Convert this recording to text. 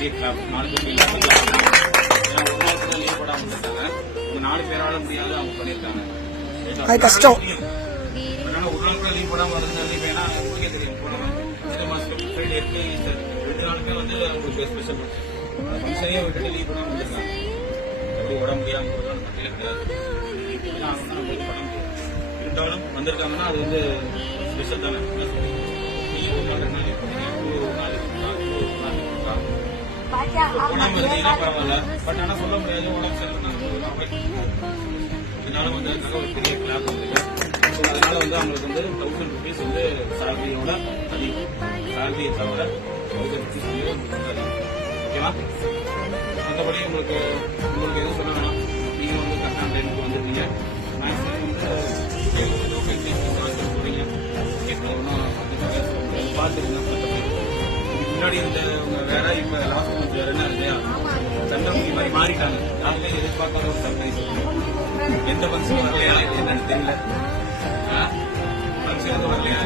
பெரிய கிளாப் 4 பேருக்கு எல்லாமே கிளாப். ஏன்னா ஒரு நாள் கூட லீவ் போடாம வந்திருக்காங்க. உங்க 4 பேரால முடியாது அவங்க பண்ணியிருக்காங்க. அது கஷ்டம். அதனால ஒரு நாள் கூட லீவ் போடாம வருதுன்னு ஏன்னா உங்களுக்கே தெரியும் போன மாசத்துக்கு ஃப்ரைடே இருக்கு, ஈஸ்டர் 2 நாளுமே வந்து உங்களுக்கு ஸ்பெஷல் ஃபங்க்ஷனையே விட்டுட்டு லீவ் போடாம வந்திருக்காங்க. எப்படி உடம்பு முடியாம போதும் பட்டியல கிடையாது. இருந்தாலும் வந்திருக்காங்கன்னா அது வந்து ஸ்பெஷல் தானே. நீங்க ஒரு நாள் 2 நாள் லீவ் போடுங்க, ஒரு நாள் உடம்பு இருந்தீங்கன்னா பரவாயில்ல. பட் ஆனா சொல்ல முடியாது உடம்பு சரியில்லைன்னா இதனால வந்து ஒரு பெரிய கிளாப் வந்துருக்கு. ஸோ அதனால வந்து அவங்களுக்கு வந்து 1000 rupees வந்து சேலரியோட அதிகம், சேலரியை தவிர 1000 rupees வந்து அதிகம். ஓகேவா? மற்றபடி உங்களுக்கு எதுவும் சொல்லணும். நீங்க வந்து கரெக்டான டைமுக்கு வந்துருக்கீங்க. மேக்ஸிமம் வந்து போறீங்க பார்த்துருங்க. முன்னாடி இருந்தவங்க வேற, இப்ப லாஸ்ட் மந்த் வேற என்ன இல்லையா சந்திரமுகி மாதிரி மாறிட்டாங்க. யாருமே எதிர்பார்க்காத ஒரு சர்ப்ரைஸ். எந்த ஃபங்க்ஷனும் வரலையா என்னன்னு தெரியல. ஃபங்க்ஷன் எதுவும் வரலையா